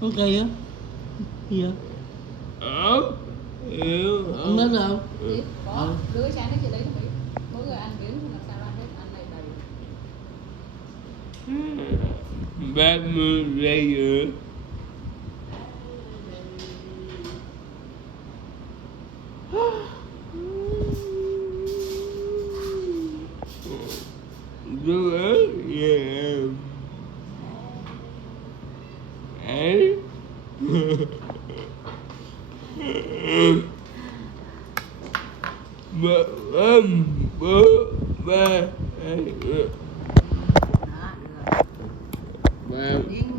Ok á. Gì vậy? Ông đến đâu? Có, đưa sáng đấy chị lấy không biết. Mỗi người ăn miếng không làm sao ăn hết, ăn này đầy. 30 giây nữa. Đưa về ấy bố ba Đó, được rồi. Miếng